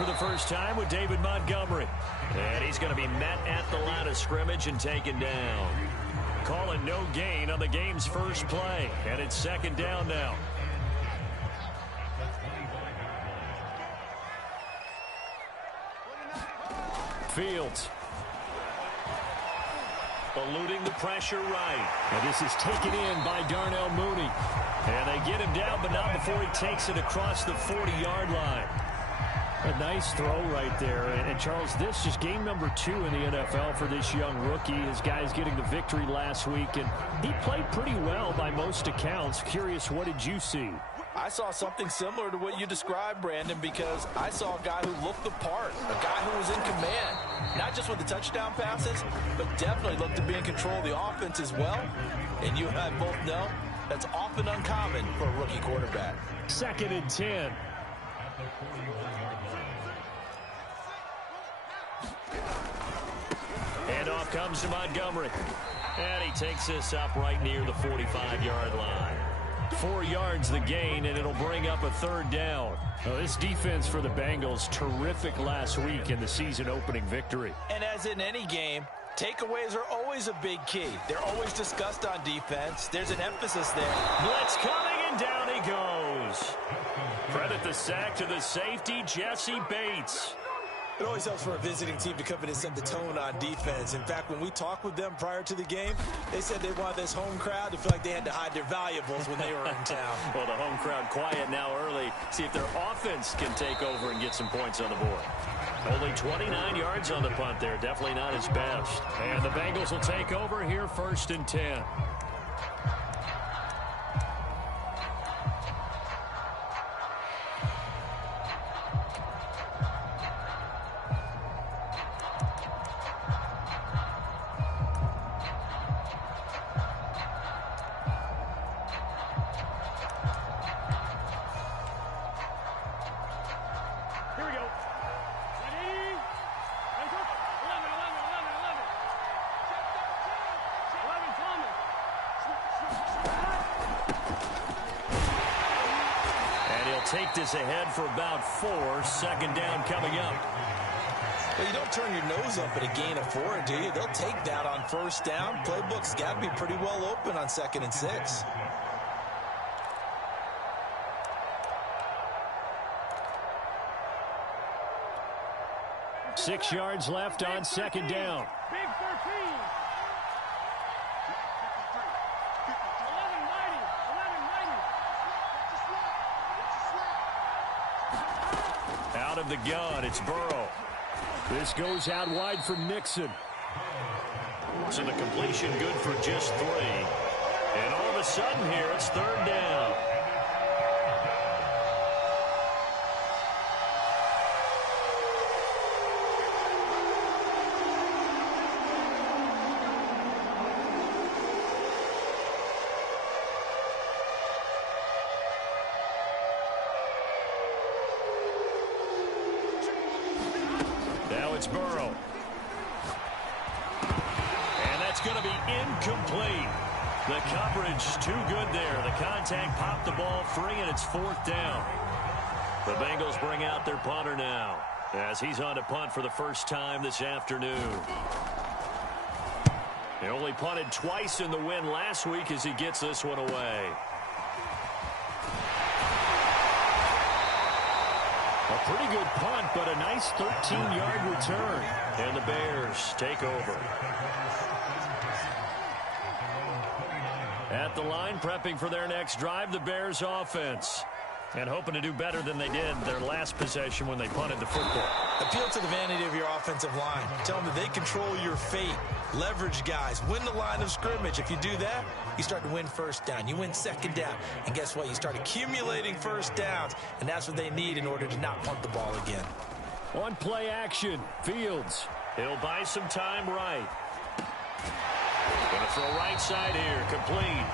for the first time with David Montgomery. And he's going to be met at the line of scrimmage and taken down. Calling no gain on the game's first play. And it's second down now. Fields. Eluding the pressure right. And this is taken in by Darnell Mooney. And they get him down, but not before he takes it across the 40-yard line. A nice throw right there. And Charles, this is game number 2 in the NFL for this young rookie. His guys getting the victory last week, and he played pretty well by most accounts. Curious, what did you see? I saw something similar to what you described, Brandon, because I saw a guy who looked the part, a guy who was in command, not just with the touchdown passes, but definitely looked to be in control of the offense as well. And you and I both know that's often uncommon for a rookie quarterback. 2nd and 10. And off comes to Montgomery. And he takes this up right near the 45-yard line. 4 yards the gain, and it'll bring up a 3rd down. Well, this defense for the Bengals, terrific last week in the season-opening victory. And as in any game, takeaways are always a big key. They're always discussed on defense. There's an emphasis there. Blitz coming, and down he goes. Credit the sack to the safety, Jesse Bates. It always helps for a visiting team to come in and set the tone on defense. In fact, when we talked with them prior to the game, they said they wanted this home crowd to feel like they had to hide their valuables when they were in town. Well, the home crowd quiet now early. See if their offense can take over and get some points on the board. Only 29 yards on the punt there. Definitely not his best. And the Bengals will take over here, 1st and 10. Take this ahead for about 4. 2nd down coming up. Well, you don't turn your nose up at a gain of 4, do you? They'll take that on 1st down. Playbook's got to be pretty well open on 2nd and 6. Six yards left on 2nd down. Big 13. Out of the gun, it's Burrow. This goes out wide for Nixon. So the completion good for just 3. And all of a sudden here, it's 3rd down. Now it's Burrow. And that's going to be incomplete. The coverage too good there. The contact popped the ball free, and it's 4th down. The Bengals bring out their punter now as he's on to punt for the first time this afternoon. He only punted twice in the win last week as he gets this one away. A pretty good punt, but a nice 13-yard return. And the Bears take over. At the line, prepping for their next drive, the Bears offense. And hoping to do better than they did their last possession when they punted the football. Appeal to the vanity of your offensive line. Tell them that they control your fate. Leverage guys. Win the line of scrimmage. If you do that, you start to win 1st down. You win 2nd down. And guess what? You start accumulating 1st downs. And that's what they need in order to not punt the ball again. On play action, Fields. He'll buy some time right. Going to throw right side here, complete.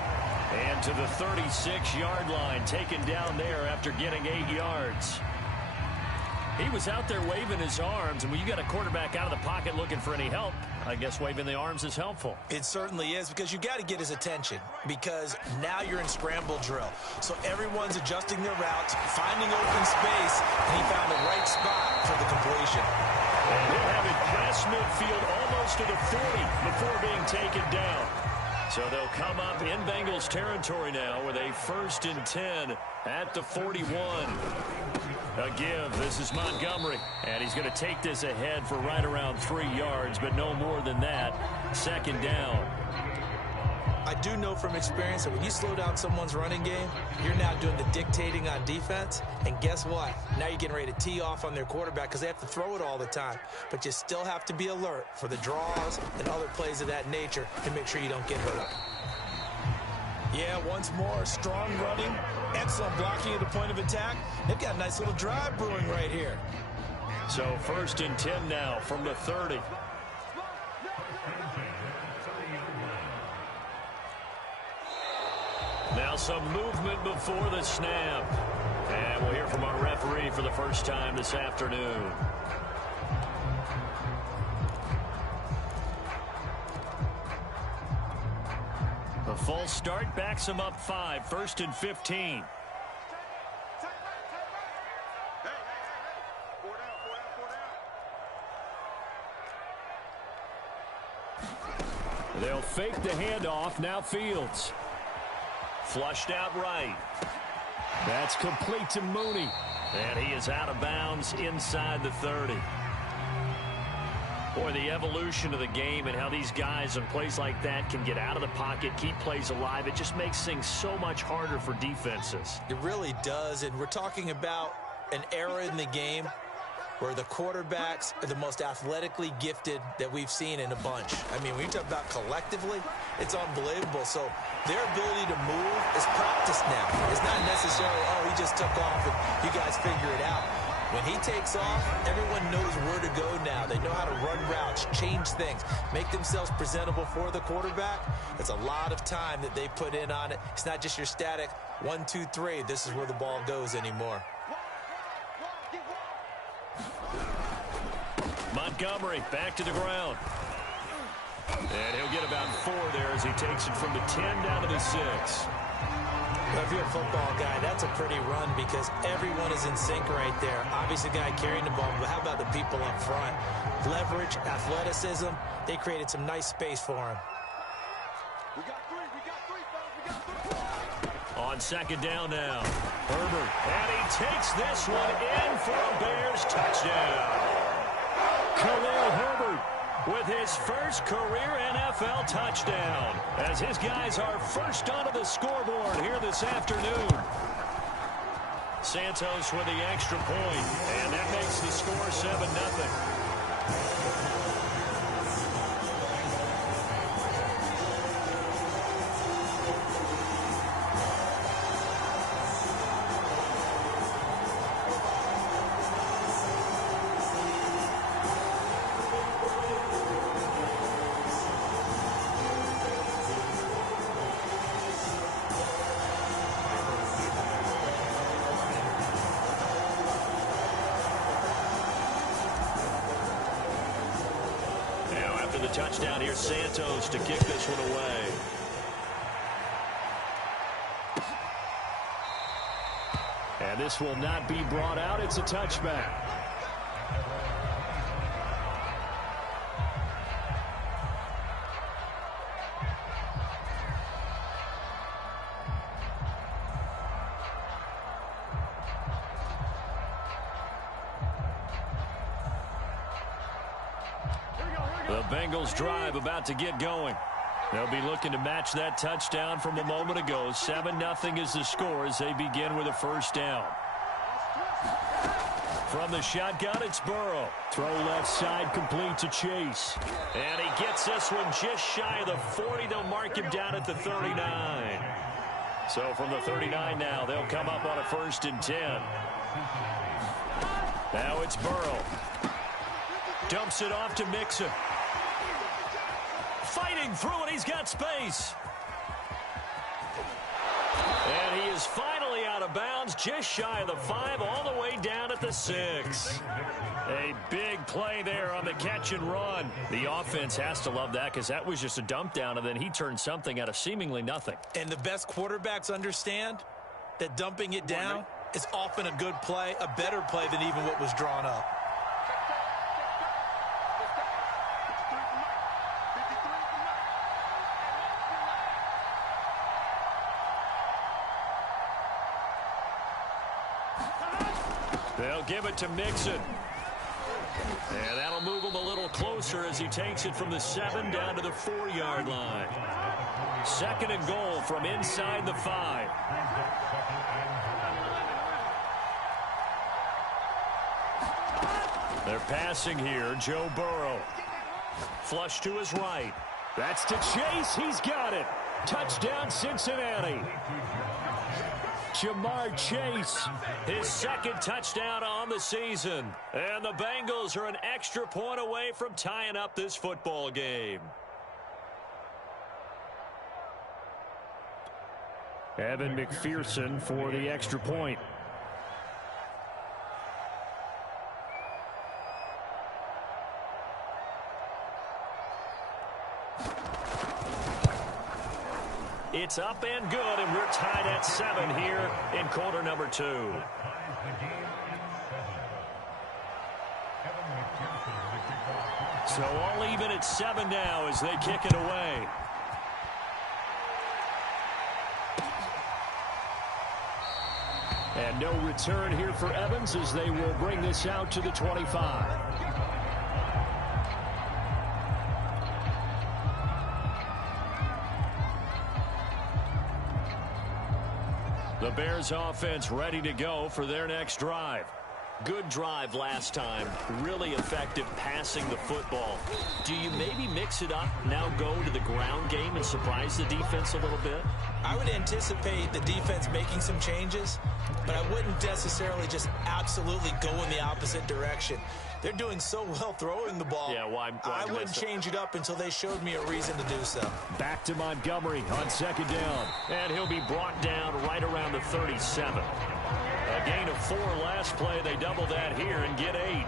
And to the 36-yard line, taken down there after getting 8 yards. He was out there waving his arms, and when you got a quarterback out of the pocket looking for any help, I guess waving the arms is helpful. It certainly is, because you got to get his attention, because now you're in scramble drill. So everyone's adjusting their routes, finding open space, and he found the right spot for the completion. And he'll have it past midfield almost to the 40 before being taken down. So they'll come up in Bengals territory now with a 1st and 10 at the 41. A give. This is Montgomery. And he's going to take this ahead for right around 3 yards, but no more than that. 2nd down. I do know from experience that when you slow down someone's running game, you're now doing the dictating on defense. And guess what? Now you're getting ready to tee off on their quarterback because they have to throw it all the time. But you still have to be alert for the draws and other plays of that nature to make sure you don't get hurt. Yeah, once more, strong running, excellent blocking at the point of attack. They've got a nice little drive brewing right here. So 1st and 10 now from the 30. Now some movement before the snap. And we'll hear from our referee for the first time this afternoon. A false start backs him up 5. 1st and 15. They'll fake the handoff. Now Fields. Flushed out right. That's complete to Mooney. And he is out of bounds inside the 30. Boy, the evolution of the game and how these guys in plays like that can get out of the pocket, keep plays alive, it just makes things so much harder for defenses. It really does, and we're talking about an era in the game where the quarterbacks are the most athletically gifted that we've seen in a bunch. I mean, when you talk about collectively, it's unbelievable. So their ability to move is practiced now. It's not necessarily, oh, he just took off and you guys figure it out. When he takes off, everyone knows where to go now. They know how to run routes, change things, make themselves presentable for the quarterback. It's a lot of time that they put in on it. It's not just your static 1, 2, 3. This is where the ball goes anymore. Montgomery back to the ground. And he'll get about 4 there as he takes it from the 10 down to the 6. Well, if you're a football guy, that's a pretty run because everyone is in sync right there. Obviously, the guy carrying the ball, but how about the people up front? Leverage, athleticism, they created some nice space for him. We got 3, fellas, we got 3. On 2nd down now, Herbert. And he takes this one in for a Bears touchdown. Khalil Herbert with his first career NFL touchdown as his guys are first onto the scoreboard here this afternoon. Santos with the extra point, and that makes the score 7-0. The touchdown here, Santos to kick this one away. And this will not be brought out. It's a touchback. The Bengals drive about to get going. They'll be looking to match that touchdown from a moment ago. 7-0 is the score as they begin with a 1st down. From the shotgun, it's Burrow. Throw left side, complete to Chase. And he gets this one just shy of the 40. They'll mark him down at the 39. So from the 39 now, they'll come up on a 1st and 10. Now it's Burrow. Dumps it off to Mixon. Fighting through it, he's got space. And he is finally out of bounds, just shy of the 5, all the way down at the 6. A big play there on the catch and run. The offense has to love that because that was just a dump down, and then he turned something out of seemingly nothing. And the best quarterbacks understand that dumping it down is often a good play, a better play than even what was drawn up. They'll give it to Mixon. And that'll move him a little closer as he takes it from the 7 down to the 4-yard line. 2nd and goal from inside the 5. They're passing here. Joe Burrow. Flush to his right. That's to Chase. He's got it. Touchdown, Cincinnati. Jamar Chase, his 2nd touchdown on the season. And the Bengals are an extra point away from tying up this football game. Evan McPherson for the extra point. It's up and good, and we're tied at 7 here in quarter number 2. So all even at 7 now as they kick it away. And no return here for Evans as they will bring this out to the 25. The Bears offense ready to go for their next drive. Good drive last time. Really effective passing the football. Do you maybe mix it up, now go to the ground game and surprise the defense a little bit? I would anticipate the defense making some changes, but I wouldn't necessarily just absolutely go in the opposite direction. They're doing so well throwing the ball. Yeah, why I wouldn't change it up until they showed me a reason to do so. Back to Montgomery on 2nd down. And he'll be brought down right around the 37. A gain of 4 last play. They double that here and get 8.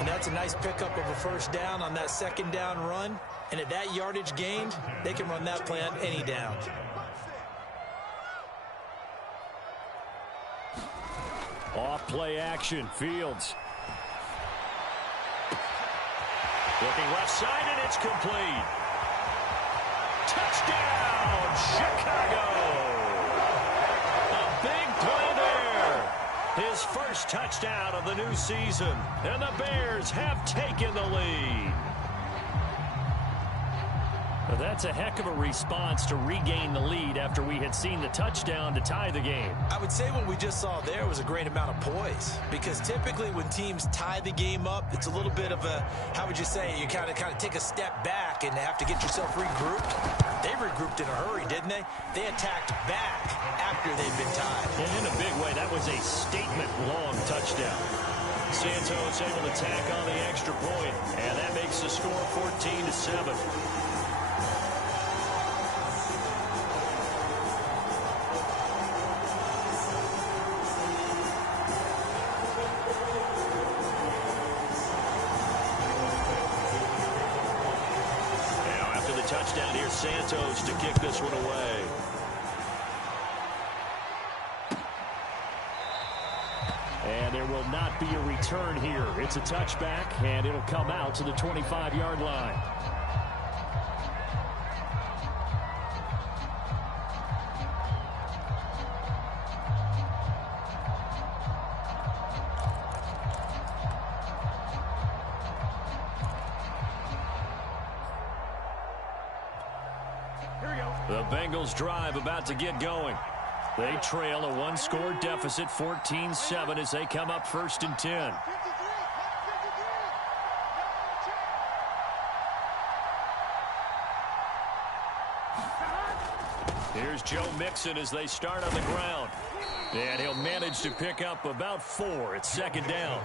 And that's a nice pickup of a 1st down on that 2nd down run. And at that yardage gained, they can run that play on any down. Off play action. Fields. Looking left side, and it's complete. Touchdown, Chicago! A big play there. His first touchdown of the new season. And the Bears have taken the lead. Well, that's a heck of a response to regain the lead after we had seen the touchdown to tie the game. I would say what we just saw there was a great amount of poise, because typically when teams tie the game up, it's a little bit of a, how would you say, you kind of take a step back and have to get yourself regrouped. They regrouped in a hurry, didn't they? They attacked back after they'd been tied. And in a big way, that was a statement-long touchdown. Santos able to tack on the extra point, and that makes the score 14-7. Touchdown here, Santos to kick this one away. And there will not be a return here. It's a touchback, and it'll come out to the 25-yard line. The Bengals drive about to get going. They trail a 1-score deficit, 14-7, as they come up 1st and 10. Here's Joe Mixon as they start on the ground. And he'll manage to pick up about 4 at 2nd down.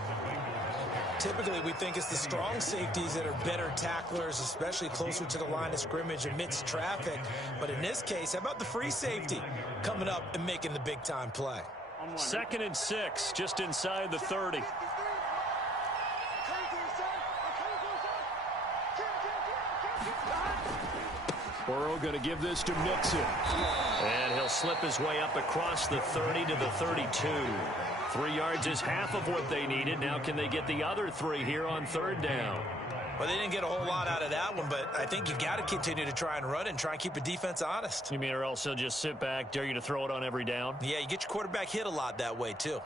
Typically, we think it's the strong safeties that are better tacklers, especially closer to the line of scrimmage amidst traffic. But in this case, how about the free safety coming up and making the big-time play? 2nd and 6, just inside the 30. Burrow going to give this to Mixon. And he'll slip his way up across the 30 to the 32. 3 yards is half of what they needed. Now can they get the other 3 here on 3rd down? Well, they didn't get a whole lot out of that one, but I think you got to continue to try and run and try and keep the defense honest. You mean or else he'll just sit back, dare you to throw it on every down? Yeah, you get your quarterback hit a lot that way, too.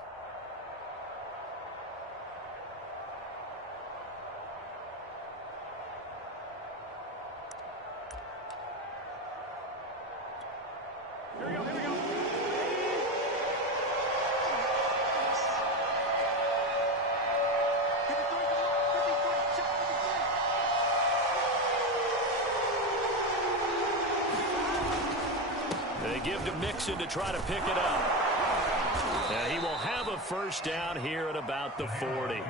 Give to Mixon to try to pick it up. And he will have a 1st down here at about the 40.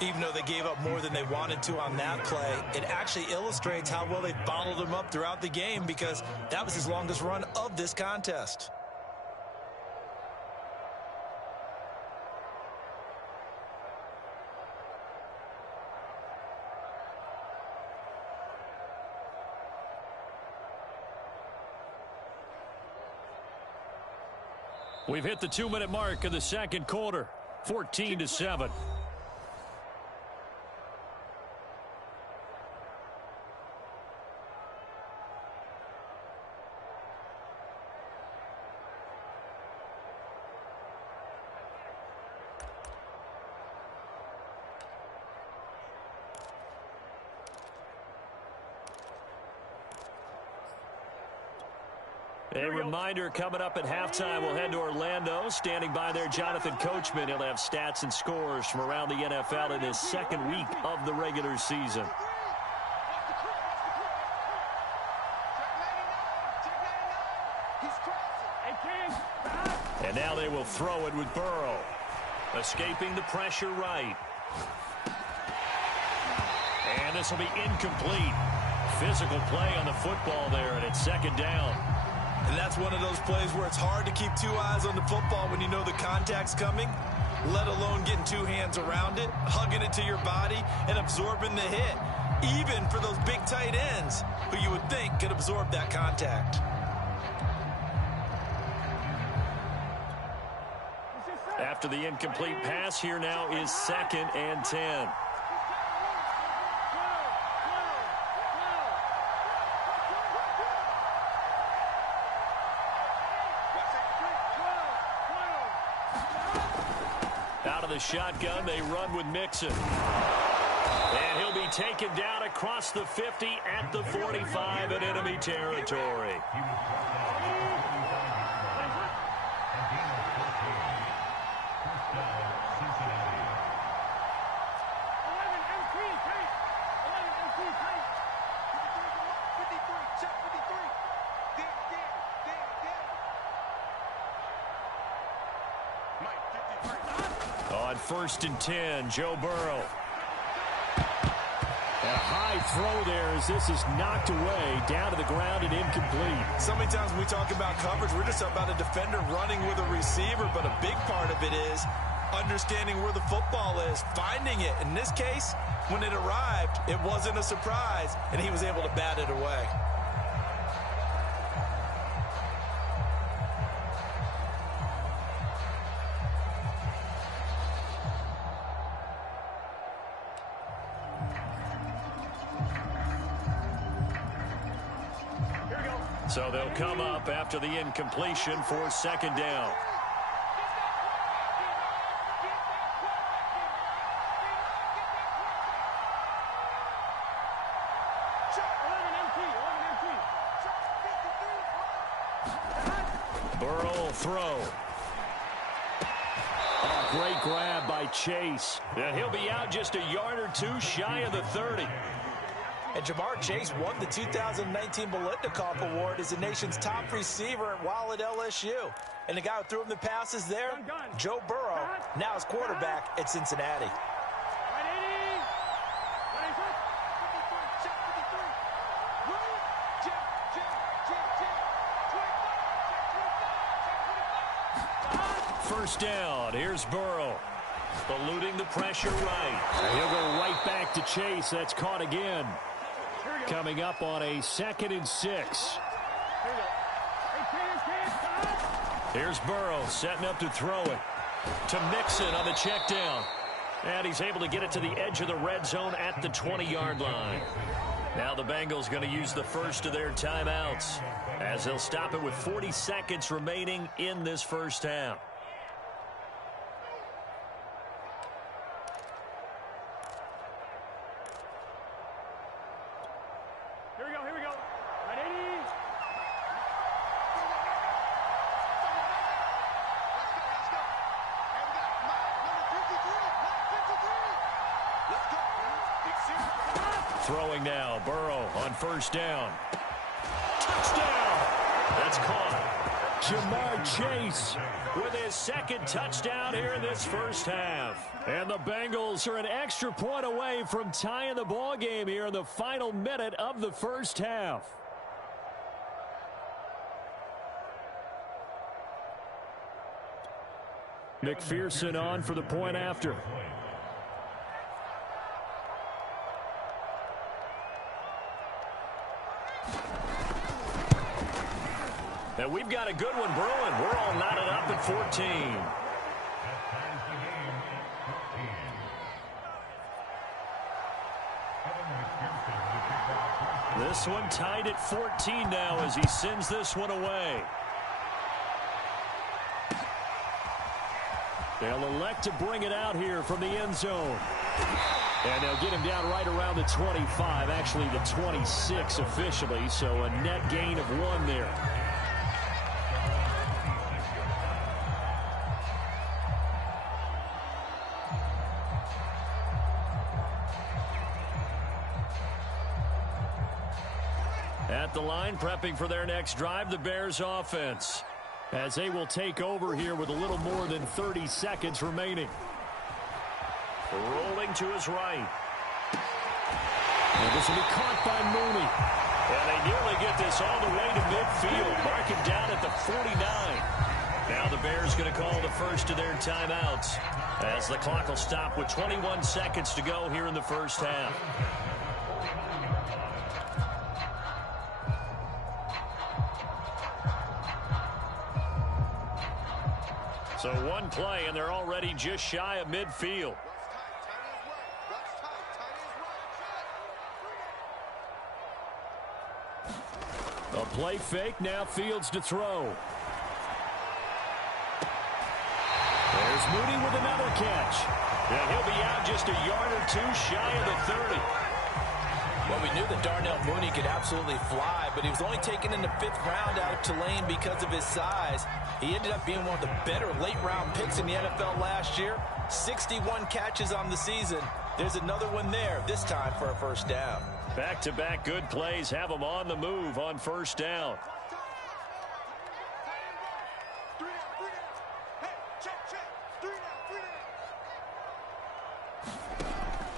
Even though they gave up more than they wanted to on that play, it actually illustrates how well they bottled him up throughout the game because that was his longest run of this contest. We've hit the 2-minute mark of the 2nd quarter, 14-7. A reminder coming up at halftime, we'll head to Orlando. Standing by there, Jonathan Coachman. He'll have stats and scores from around the NFL in his 2nd week of the regular season. And now they will throw it with Burrow. Escaping the pressure right. And this will be incomplete. Physical play on the football there, and it's 2nd down. And that's one of those plays where it's hard to keep 2 eyes on the football when you know the contact's coming, let alone getting 2 hands around it, hugging it to your body, and absorbing the hit, even for those big tight ends who you would think could absorb that contact. After the incomplete pass, here now is 2nd and 10. The shotgun, they run with Mixon. And he'll be taken down across the 50 at the 45 in enemy territory. On 1st and 10, Joe Burrow. And a high throw there as this is knocked away, down to the ground and incomplete. So many times when we talk about coverage, we're just about a defender running with a receiver, but a big part of it is understanding where the football is, finding it. In this case, when it arrived, it wasn't a surprise, and he was able to bat it away. So they'll come up after the incompletion for 2nd down. Burrow will throw. Oh, great grab by Chase. And he'll be out just a yard or 2 shy of the 30. And Jamar Chase won the 2019 Biletnikoff Award as the nation's top receiver while at LSU. And the guy who threw him the passes there, Joe Burrow, now is quarterback at Cincinnati. first down. Here's Burrow. Eluding the pressure right. And he'll go right back to chase. That's caught again. Coming up on a 2nd and 6. Here's Burrow setting up to throw it to Mixon on the check down. And he's able to get it to the edge of the red zone at the 20-yard line. Now the Bengals going to use the first of their timeouts as they'll stop it with 40 seconds remaining in this first half. Here we go. Ready? Let's go. And we got number 53. Let's go. Throwing now, Burrow on first down. Touchdown! That's caught. Jamar Chase with his 2nd touchdown here in this first half. And the Bengals are an extra point away from tying the ball game here in the final minute of the first half. McPherson on for the point after. And we've got a good one brewing. We're all knotted up at 14. This one tied at 14 now as he sends this one away. They'll elect to bring it out here from the end zone. And they'll get him down right around the 25, actually the 26 officially, so a net gain of 1 there. At the line, prepping for their next drive, the Bears offense, as they will take over here with a little more than 30 seconds remaining. Rolling to his right. And this will be caught by Mooney. And they nearly get this all the way to midfield. Mark him down at the 49. Now the Bears going to call the first of their timeouts as the clock will stop with 21 seconds to go here in the first half. So one play, and they're already just shy of midfield. A play fake, now Fields to throw. There's Mooney with another catch. And he'll be out just a yard or 2 shy of the 30. Well, we knew that Darnell Mooney could absolutely fly, but he was only taken in the 5th round out of Tulane because of his size. He ended up being one of the better late-round picks in the NFL last year. 61 catches on the season. There's another one there, this time for a first down. Back-to-back good plays have him on the move on first down.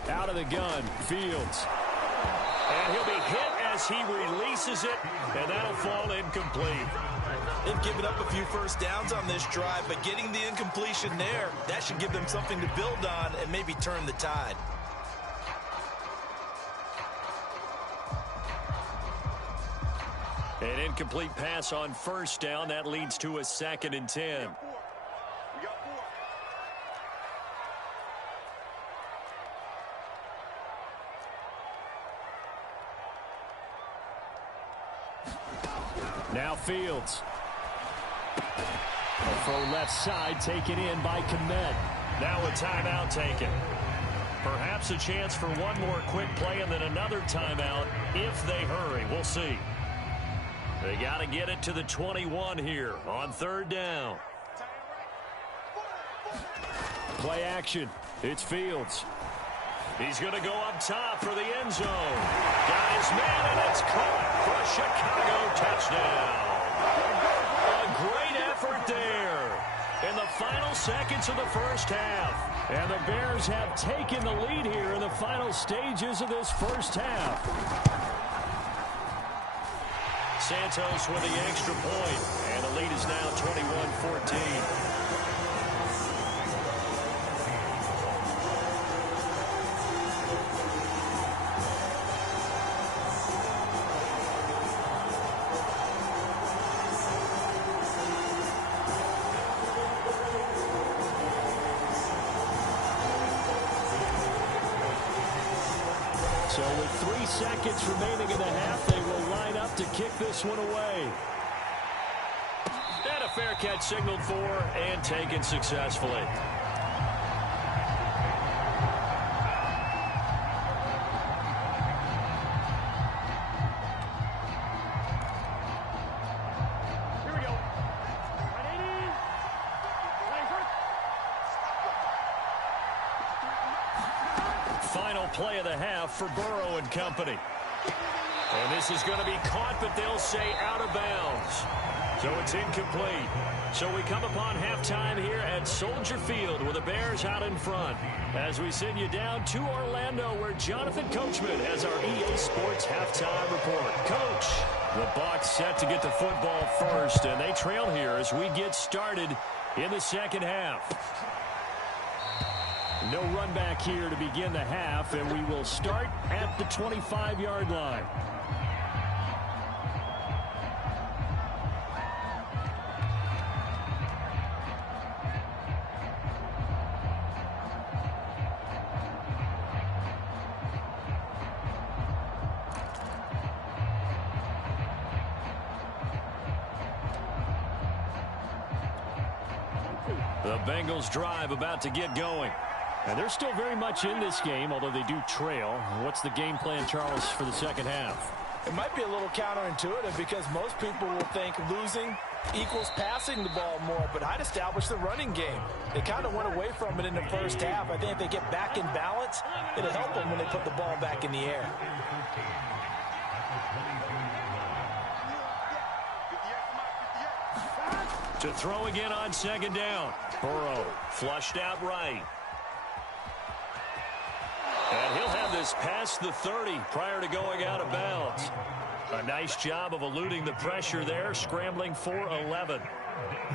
Out of the gun, Fields. And he'll be hit as he releases it, and that'll fall incomplete. They've given up a few first downs on this drive, but getting the incompletion there, that should give them something to build on and maybe turn the tide. An incomplete pass on first down. That leads to a 2nd and 10. Now Fields. A throw left side taken in by Kmet. Now a timeout taken. Perhaps a chance for one more quick play and then another timeout if they hurry. We'll see. They got to get it to the 21 here on 3rd down. Play action. It's Fields. He's going to go up top for the end zone. Got his man, and it's caught for a Chicago touchdown. A great effort there in the final seconds of the first half. And the Bears have taken the lead here in the final stages of this first half. Santos with the extra point, and the lead is now 21-14. So with 3 seconds remaining in the half, they will line up to kick this one away. And a fair catch signaled for and taken successfully. Final play of the half for Burrow and company. And this is going to be caught, but they'll say out of bounds. So it's incomplete. So we come upon halftime here at Soldier Field with the Bears out in front. As we send you down to Orlando, where Jonathan Coachman has our EA Sports halftime report. Coach, the Bucs set to get the football first, and they trail here as we get started in the second half. No run back here to begin the half, and we will start at the 25-yard line. The Bengals drive about to get going. And they're still very much in this game, although they do trail. What's the game plan, Charles, for the second half? It might be a little counterintuitive because most people will think losing equals passing the ball more, but I'd establish the running game. They kind of went away from it in the first half. I think if they get back in balance, it'll help them when they put the ball back in the air. To throw again on second down. Burrow flushed out right. And he'll have this past the 30 prior to going out of bounds. A nice job of eluding the pressure there, scrambling for 11.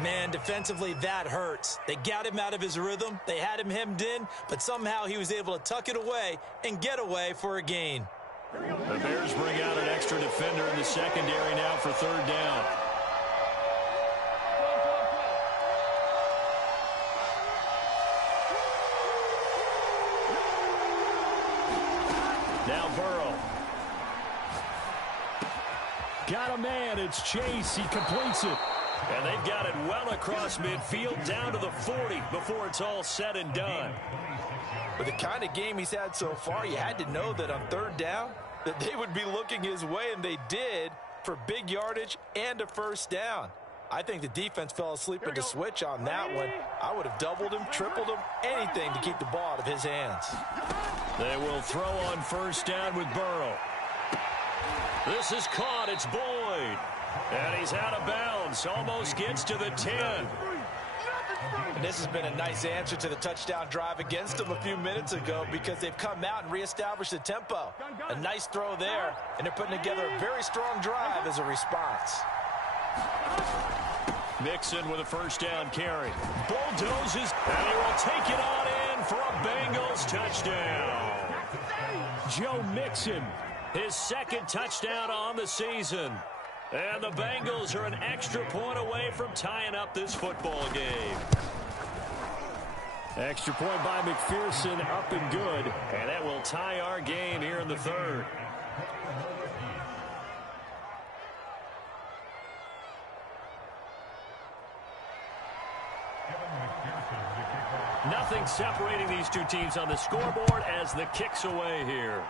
Man, defensively, that hurts. They got him out of his rhythm. They had him hemmed in, but somehow he was able to tuck it away and get away for a gain. The Bears bring out an extra defender in the secondary now for third down. Now Burrow. Got a man. It's Chase. He completes it. And they've got it well across midfield down to the 40 before it's all said and done. With the kind of game he's had so far, you had to know that on third down that they would be looking his way, and they did, for big yardage and a first down. I think the defense fell asleep at the switch on that one. I would have doubled him, tripled him, anything to keep the ball out of his hands. They will throw on first down with Burrow. This is caught. It's Boyd. And he's out of bounds. Almost gets to the 10. And this has been a nice answer to the touchdown drive against them a few minutes ago because they've come out and reestablished the tempo. A nice throw there, and they're putting together a very strong drive as a response. Mixon with a first down carry. Bulldozes, and he will take it on in for a Bengals touchdown. Joe Mixon, his second touchdown on the season. And the Bengals are an extra point away from tying up this football game. Extra point by McPherson, up and good. And that will tie our game here in the third. Nothing separating these two teams on the scoreboard as the kick's away here.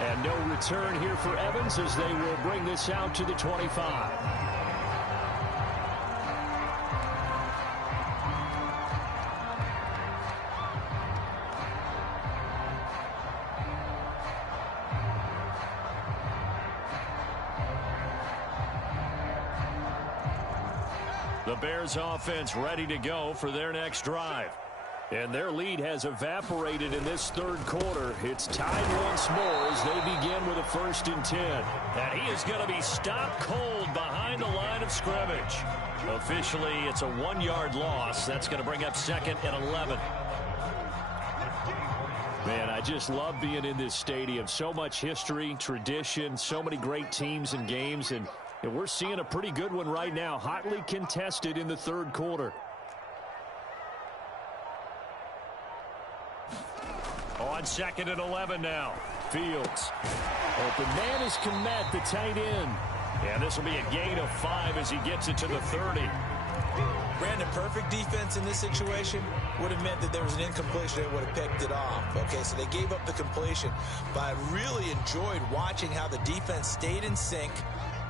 And no return here for Evans as they will bring this out to the 25. The Bears offense ready to go for their next drive. And their lead has evaporated in this third quarter. It's tied once more as they begin with a 1st and 10. And he is going to be stopped cold behind the line of scrimmage. Officially, it's a 1-yard loss. That's going to bring up 2nd and 11. Man, I just love being in this stadium. So much history, tradition, so many great teams and games. And we're seeing a pretty good one right now, hotly contested in the third quarter. On 2nd and 11 now. Fields. Open man is Kmet, the tight end. And this will be a gain of 5 as he gets it to the 30. Brandon, perfect defense in this situation would have meant that there was an incompletion that would have picked it off. Okay, so they gave up the completion. But I really enjoyed watching how the defense stayed in sync,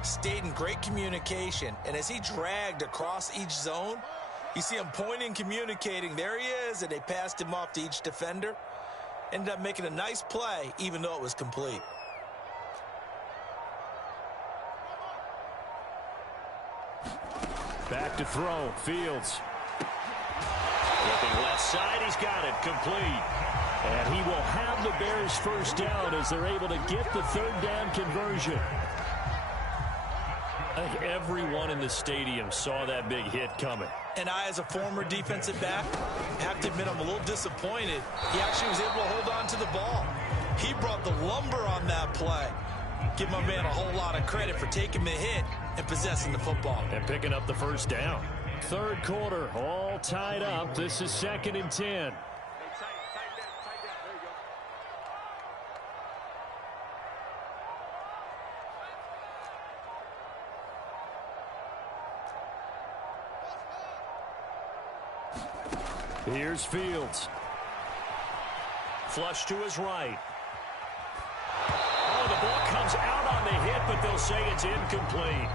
stayed in great communication. And as he dragged across each zone, you see him pointing, communicating. There he is, and they passed him off to each defender. Ended up making a nice play, even though it was complete. Back to throw. Fields. Looking left side. He's got it. Complete. And he will have the Bears first down as they're able to get the third down conversion. I think everyone in the stadium saw that big hit coming. And I, as a former defensive back, have to admit I'm a little disappointed. He actually was able to hold on to the ball. He brought the lumber on that play. Give my man a whole lot of credit for taking the hit and possessing the football. And picking up the first down. Third quarter, all tied up. This is 2nd and 10. Here's Fields. Flush to his right. Oh, the ball comes out on the hit, but they'll say it's incomplete.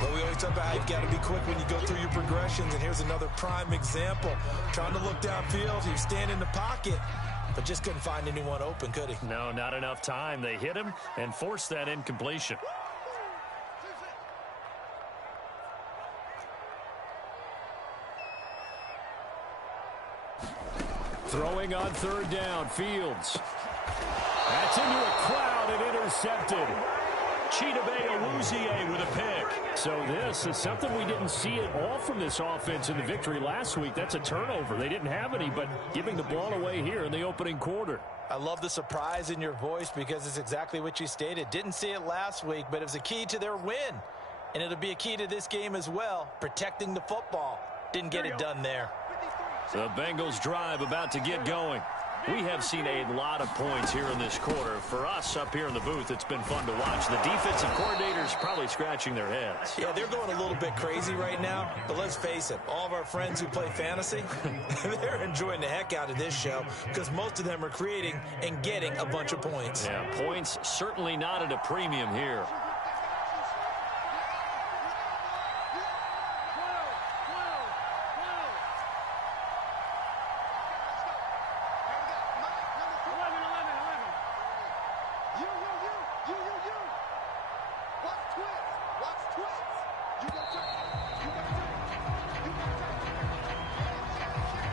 But we always talk about how you've got to be quick when you go through your progressions, and here's another prime example. Trying to look downfield, he was standing in the pocket, but just couldn't find anyone open, could he? No, not enough time. They hit him and forced that incompletion. Throwing on third down, Fields. That's into a crowd and intercepted. Chidobe Awuzie with a pick. So this is something we didn't see at all from this offense in the victory last week. That's a turnover. They didn't have any, but giving the ball away here in the opening quarter. I love the surprise in your voice because it's exactly what you stated. Didn't see it last week, but it was a key to their win. And it'll be a key to this game as well, protecting the football. Didn't get it done there. The Bengals drive about to get going. We have seen a lot of points here in this quarter. For us up here in the booth, it's been fun to watch. The defensive coordinators probably scratching their heads. Yeah, they're going a little bit crazy right now. But let's face it, all of our friends who play fantasy, they're enjoying the heck out of this show because most of them are creating and getting a bunch of points. Yeah, points certainly not at a premium here.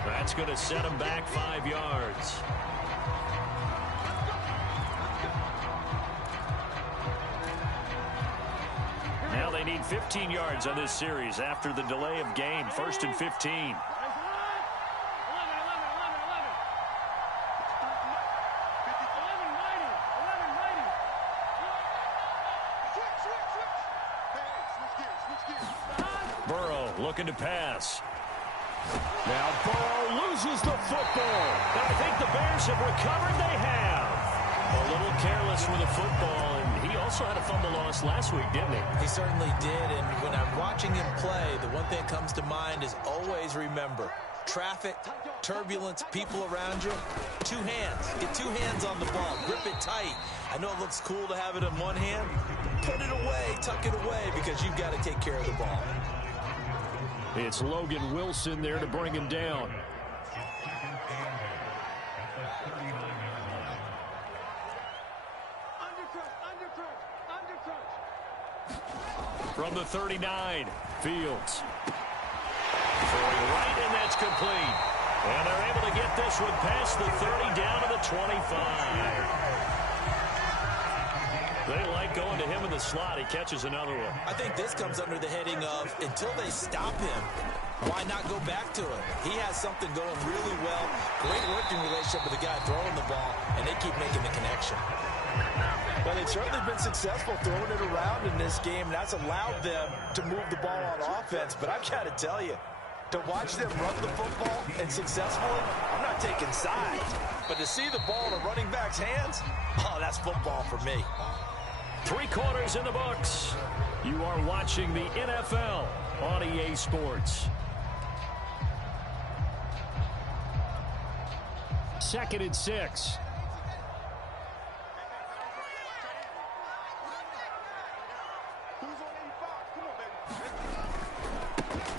That's going to set him back 5 yards. Now they need 15 yards on this series after the delay of game. 1st and 15. Burrow looking to pass. Now Burrow loses the football. And I think the Bears have recovered. They have. A little careless with the football, and he also had a fumble loss last week, didn't he? He certainly did, and when I'm watching him play, the one thing that comes to mind is always remember, traffic, turbulence, people around you, 2 hands. Get 2 hands on the ball. Grip it tight. I know it looks cool to have it in one hand. Put it away, tuck it away, because you've got to take care of the ball. It's Logan Wilson there to bring him down. From the 39, Fields. Throwing right, and that's complete. And they're able to get this one past the 30 down to the 25. They like going to him in the slot. He catches another one. I think this comes under the heading of until they stop him, why not go back to him? He has something going really well. Great working relationship with the guy throwing the ball, and they keep making the connection. Well, they've certainly been successful throwing it around in this game, and that's allowed them to move the ball on offense. But I've got to tell you, To watch them run the football and successfully, I'm not taking sides. But to see the ball in a running back's hands, oh, that's football for me. 3 quarters in the books. You are watching the NFL on EA Sports. 2nd and 6.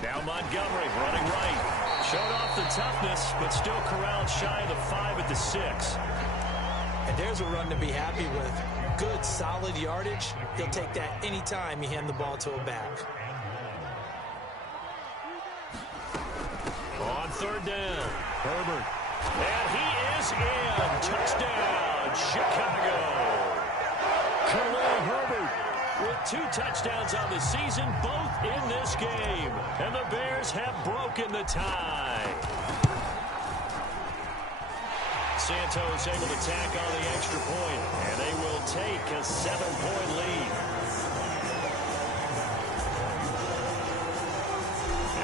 Now Montgomery running right. Showed off the toughness, but still corralled shy of the 5 at the 6. And there's a run to be happy with. Good, solid yardage. He'll take that anytime you hand the ball to a back. On 3rd down, Herbert. And he is in. Touchdown, Chicago. Khalil Herbert with 2 touchdowns on the season, both in this game. And the Bears have broken the tie. Santos able to tack on the extra point, and they will take a 7-point lead.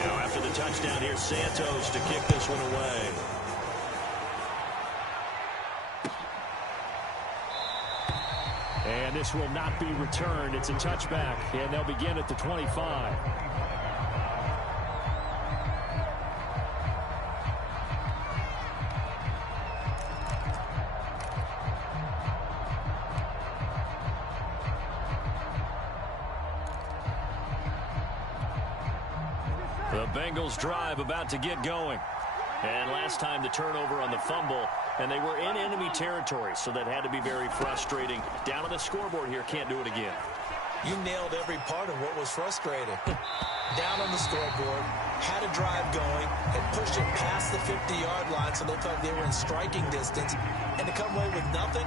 Now after the touchdown, here's Santos to kick this one away. And this will not be returned. It's a touchback, and they'll begin at the 25. The Bengals drive about to get going. And last time the turnover on the fumble, and they were in enemy territory, so that had to be very frustrating. Down on the scoreboard here, can't do it again. You nailed every part of what was frustrating. Down on the scoreboard, had a drive going, and pushed it past the 50-yard line so they thought they were in striking distance. And to come away with nothing,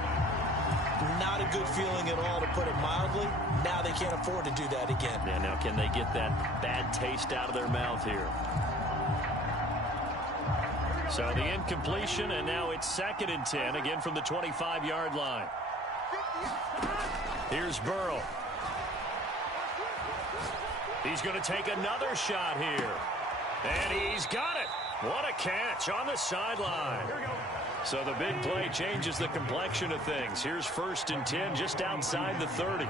not a good feeling at all, to put it mildly. Now they can't afford to do that again. Yeah, now can they get that bad taste out of their mouth here? So the incompletion, and now it's 2nd and 10, again from the 25-yard line. Here's Burrow. He's going to take another shot here. And he's got it. What a catch on the sideline. So the big play changes the complexion of things. Here's 1st and 10 just outside the 30.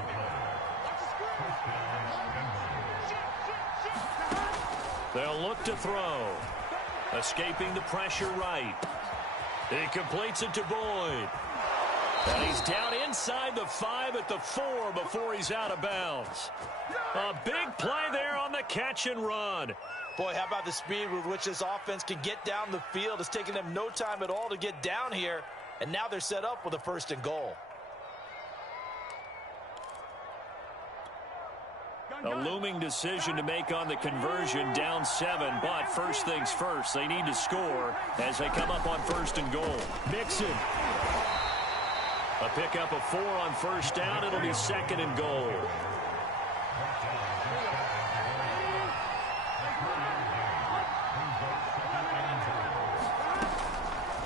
They'll look to throw. Escaping the pressure right. He completes it to Boyd. And he's down inside the 5 at the 4 before he's out of bounds. A big play there on the catch and run. Boy, how about the speed with which this offense can get down the field? It's taken them no time at all to get down here. And now they're set up with a 1st and goal. A looming decision to make on the conversion, down 7, but first things first, they need to score as they come up on 1st and goal. Mixon. A pickup of 4 on 1st down. It'll be 2nd and goal.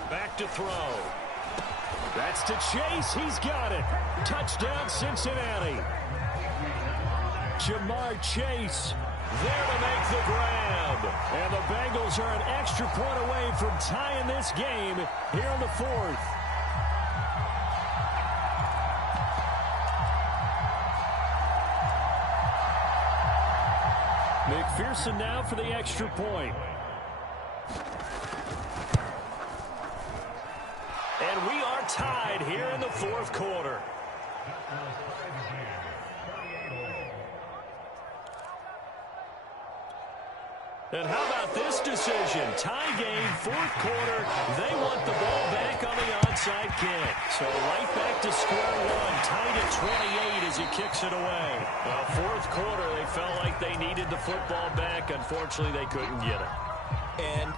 Back to throw. That's to Chase. He's got it. Touchdown, Cincinnati. Jamar Chase there to make the grab. And the Bengals are an extra point away from tying this game here in the 4th. McPherson now for the extra point. And we are tied here in the 4th quarter. And how about this decision? Tie game, 4th quarter. They want the ball back on the onside kick. So right back to square one. Tied at 28 as he kicks it away. 4th quarter, they felt like they needed the football back. Unfortunately, they couldn't get it. And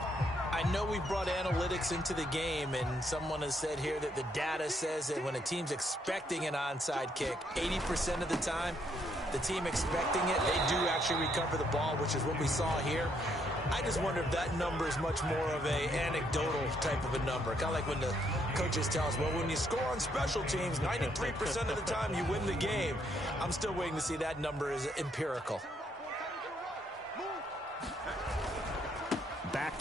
I know we brought analytics into the game, and someone has said here that the data says that when a team's expecting an onside kick, 80% of the time, the team expecting it, they do actually recover the ball, which is what we saw here. I just wonder if that number is much more of a anecdotal type of a number. Kind of like when the coaches tell us, well, when you score on special teams, 93% of the time you win the game. I'm still waiting to see that number is empirical.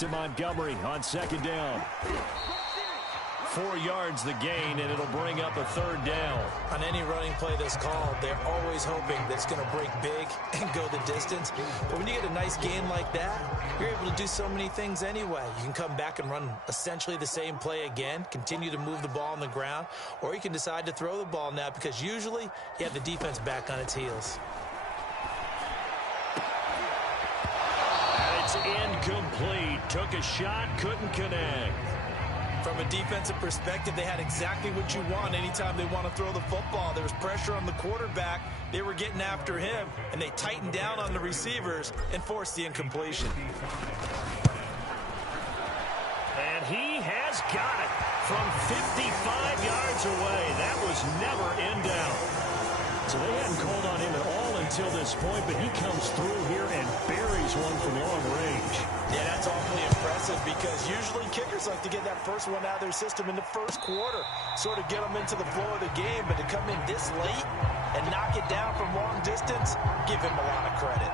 to Montgomery on second down. 4 yards the gain, and it'll bring up a third down. On any running play that's called, they're always hoping that it's going to break big and go the distance. But when you get a nice gain like that, you're able to do so many things anyway. You can come back and run essentially the same play again, continue to move the ball on the ground, or you can decide to throw the ball now because usually you have the defense back on its heels. And it's incomplete. Took a shot, couldn't connect. From a defensive perspective, they had exactly what you want anytime they want to throw the football. There was pressure on the quarterback. They were getting after him, and they tightened down on the receivers and forced the incompletion. And he has got it from 55 yards away. That was never in doubt. So they hadn't called on him at all until this point, but he comes through here and buries one from long range. Yeah, that's awfully impressive because usually kickers like to get that first one out of their system in the first quarter, sort of get them into the flow of the game, but to come in this late and knock it down from long distance, give him a lot of credit.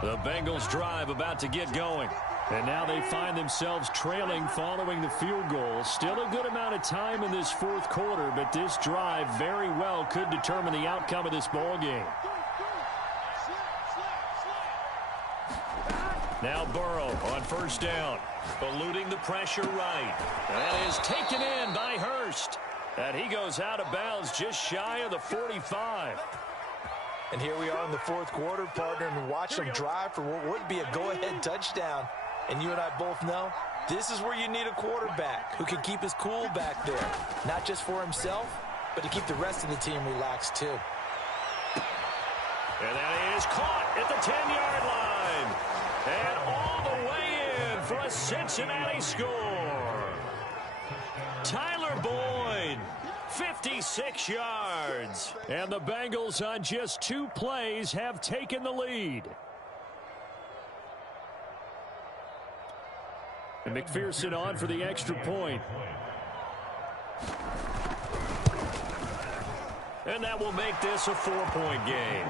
The Bengals drive about to get going. And now they find themselves trailing following the field goal. Still a good amount of time in this fourth quarter, but this drive very well could determine the outcome of this ball game. Now Burrow on first down, eluding the pressure right. That is taken in by Hurst. And he goes out of bounds just shy of the 45. And here we are in the fourth quarter, partner, and watch them drive for what would be a go-ahead touchdown. And you and I both know this is where you need a quarterback who can keep his cool back there, not just for himself, but to keep the rest of the team relaxed too. And that is caught at the 10-yard line. And all the way in for a Cincinnati score. Tyler Boyd, 56 yards. And the Bengals on just 2 plays have taken the lead. And McPherson on for the extra point. And that will make this a 4-point game.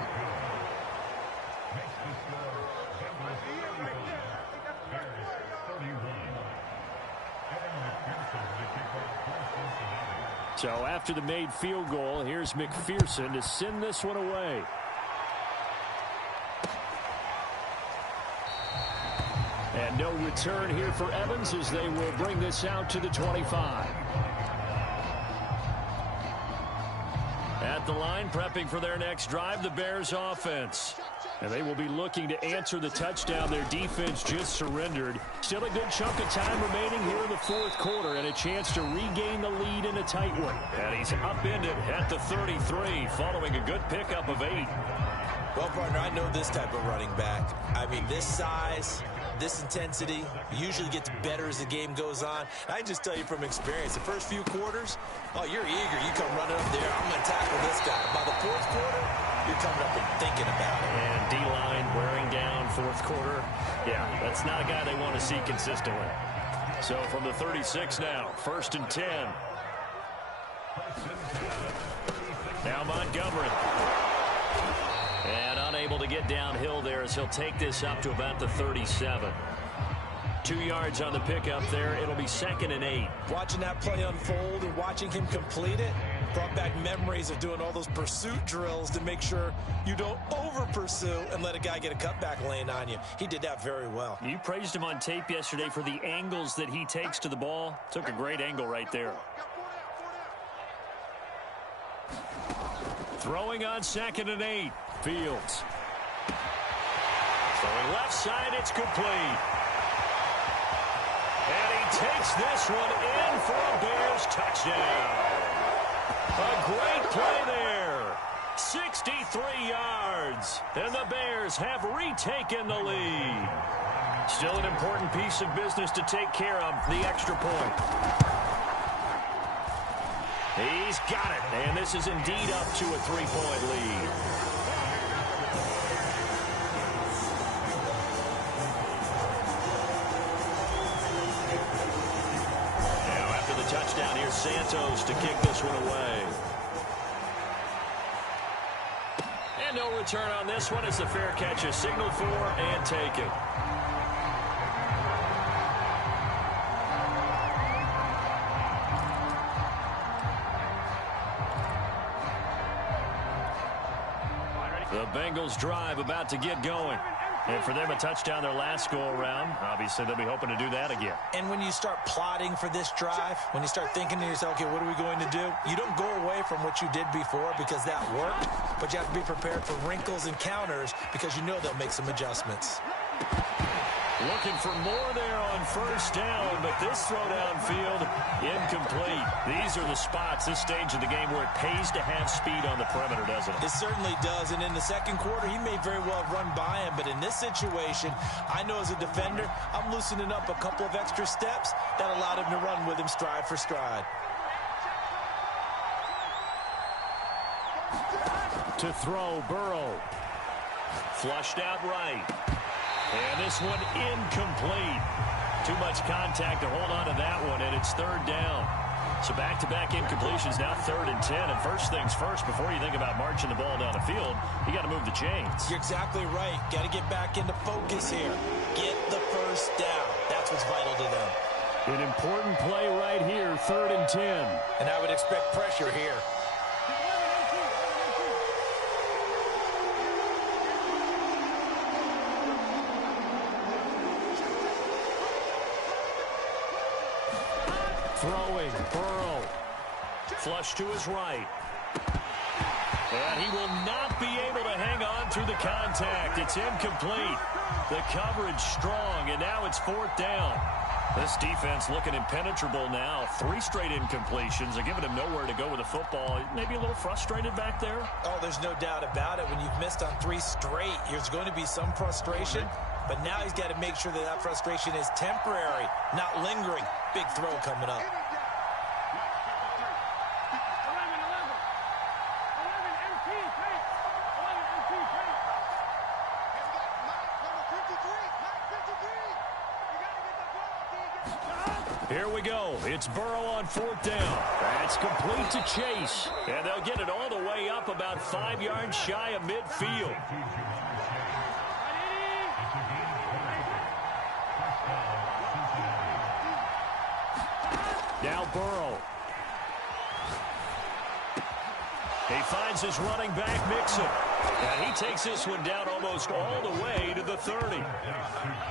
So after the made field goal, here's McPherson to send this one away. And no return here for Evans as they will bring this out to the 25. At the line, prepping for their next drive, the Bears offense. And they will be looking to answer the touchdown their defense just surrendered. Still a good chunk of time remaining here in the fourth quarter and a chance to regain the lead in a tight one. And he's upended at the 33 following a good pickup of 8. Well, partner, I know this type of running back. I mean, this size, this intensity usually gets better as the game goes on. I can just tell you from experience, the first few quarters, oh, you're eager. You come running up there. I'm going to tackle this guy. By the fourth quarter, you're coming up and thinking about it. And D-line wearing down fourth quarter. Yeah, that's not a guy they want to see consistently. So from the 36 now, 1st and 10. Now Montgomery. And unable to get downhill there as he'll take this up to about the 37. 2 yards on the pickup there. It'll be 2nd and 8. Watching that play unfold and watching him complete it brought back memories of doing all those pursuit drills to make sure you don't over-pursue and let a guy get a cutback lane on you. He did that very well. You praised him on tape yesterday for the angles that he takes to the ball. Took a great angle right there. Throwing on 2nd and 8. Fields. Throwing left side, it's complete. And he takes this one in for a Bears touchdown. A great play there. 63 yards. And the Bears have retaken the lead. Still an important piece of business to take care of, the extra point. He's got it. And this is indeed up to a 3-point lead. touchdown. Here's Santos to kick this one away. And no return on this one. It's a fair catch, a signal for, and take it. The Bengals drive about to get going. And for them, a touchdown their last go-around. Obviously, they'll be hoping to do that again. And when you start plotting for this drive, when you start thinking to yourself, okay, what are we going to do? You don't go away from what you did before because that worked, but you have to be prepared for wrinkles and counters because you know they'll make some adjustments. Looking for more there on first down, but this throw downfield, incomplete. These are the spots, this stage of the game, where it pays to have speed on the perimeter, doesn't it? It certainly does, and in the second quarter, he may very well have run by him, but in this situation, I know as a defender, I'm loosening up a couple of extra steps that allowed him to run with him stride for stride. To throw, Burrow. Flushed out right. And this one incomplete. Too much contact to hold on to that one, and it's third down. So back-to-back incompletions, now 3rd and 10. And first things first, before you think about marching the ball down the field, you got to move the chains. You're exactly right. Got to get back into focus here. Get the first down. That's what's vital to them. An important play right here, 3rd and 10. And I would expect pressure here. Throwing, Burrow. Flush to his right. And he will not be able to hang on through the contact. It's incomplete. The coverage strong, and now it's 4th down. This defense looking impenetrable now. 3 straight incompletions. They're giving him nowhere to go with the football. Maybe a little frustrated back there? Oh, there's no doubt about it. When you've missed on 3 straight, there's going to be some frustration. But now he's got to make sure that that frustration is temporary, not lingering. Big throw coming up. Here we go. It's Burrow on 4th down. That's complete to Chase. And they'll get it all the way up about 5 yards shy of midfield. Now Burrow. He finds his running back, Mixon. And he takes this one down almost all the way to the 30.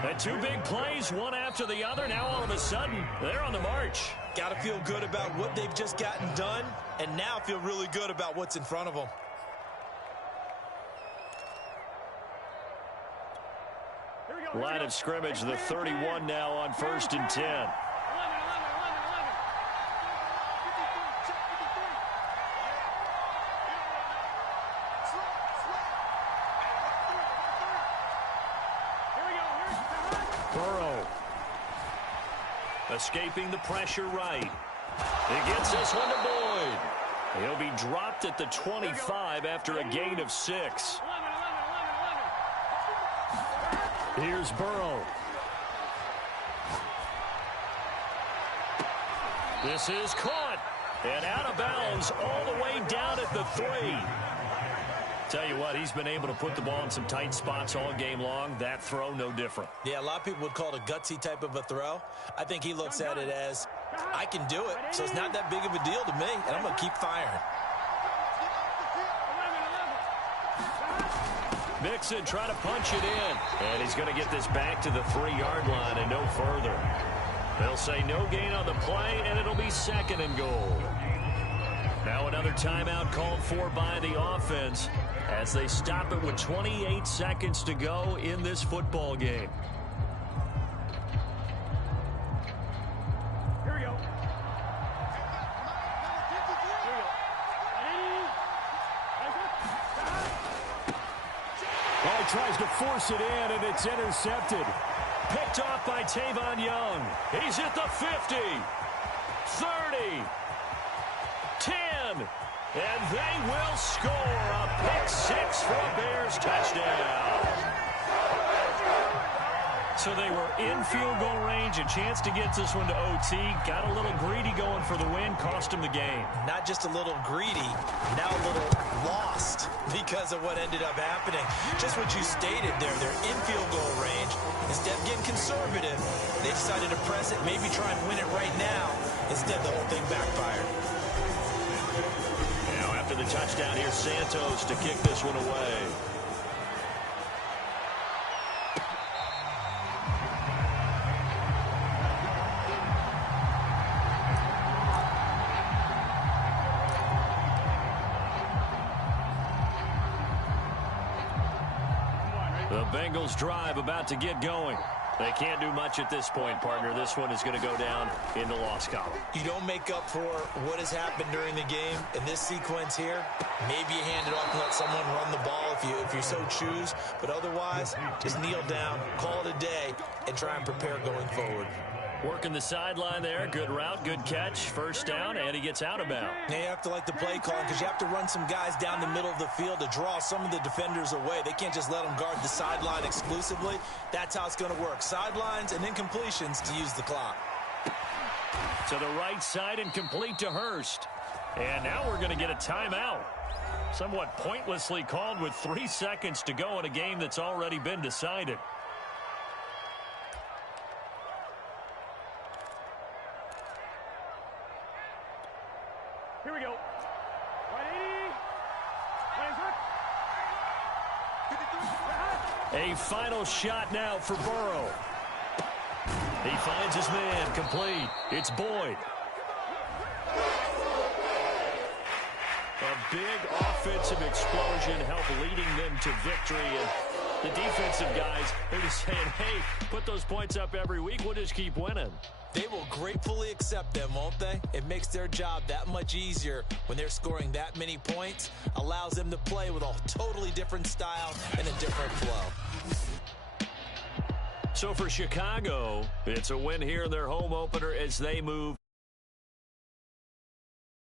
And 2 big plays, one after the other. Now all of a sudden, they're on the march. Got to feel good about what they've just gotten done, and now feel really good about what's in front of them. Line of scrimmage, the 31 now on 1st and 10. Burrow. Escaping the pressure right. He gets this one to Boyd. He'll be dropped at the 25 after a gain of 6. Here's Burrow. This is caught. And out of bounds all the way down at the 3. Tell you what, he's been able to put the ball in some tight spots all game long. That throw, no different. Yeah, a lot of people would call it a gutsy type of a throw. I think he looks at it as, I can do it, so it's not that big of a deal to me, and I'm going to keep firing. Mixon trying to punch it in. And he's going to get this back to the 3-yard line and no further. They'll say no gain on the play, and it'll be 2nd and goal. Now another timeout called for by the offense as they stop it with 28 seconds to go in this football game. Here we go. Oh, he tries to force it in, and it's intercepted. Picked off by Tavon Young. He's at the 50, 30, 10, and they will score a pick 6 for a Bears touchdown. So they were in field goal range, a chance to get this one to OT. Got a little greedy going for the win, cost him the game. Not just a little greedy, now a little lost because of what ended up happening. Just what you stated there, they're in field goal range. Instead of getting conservative, they decided to press it, maybe try and win it right now. Instead, the whole thing backfired. Now after the touchdown, here's Santos to kick this one away. The Bengals drive about to get going. They can't do much at this point, partner. This one is going to go down in the loss column. You don't make up for what has happened during the game in this sequence here. Maybe you hand it off and let someone run the ball if you so choose. But otherwise, just kneel down, call it a day, and try and prepare going forward. Working the sideline there. Good route, good catch. First down, and he gets out of bounds. Now you have to like the play calling because you have to run some guys down the middle of the field to draw some of the defenders away. They can't just let them guard the sideline exclusively. That's how it's going to work. Sidelines and then completions to use the clock. To the right side and complete to Hurst. And now we're going to get a timeout. Somewhat pointlessly called with 3 seconds to go in a game that's already been decided. Here we go. 180. A final shot now for Burrow. He finds his man, complete. It's Boyd. A big offensive explosion helped leading them to victory. And the defensive guys, they're just saying, hey, put those points up every week. We'll just keep winning. They will gratefully accept them, won't they? It makes their job that much easier when they're scoring that many points. Allows them to play with a totally different style and a different flow. So for Chicago, it's a win here in their home opener as they move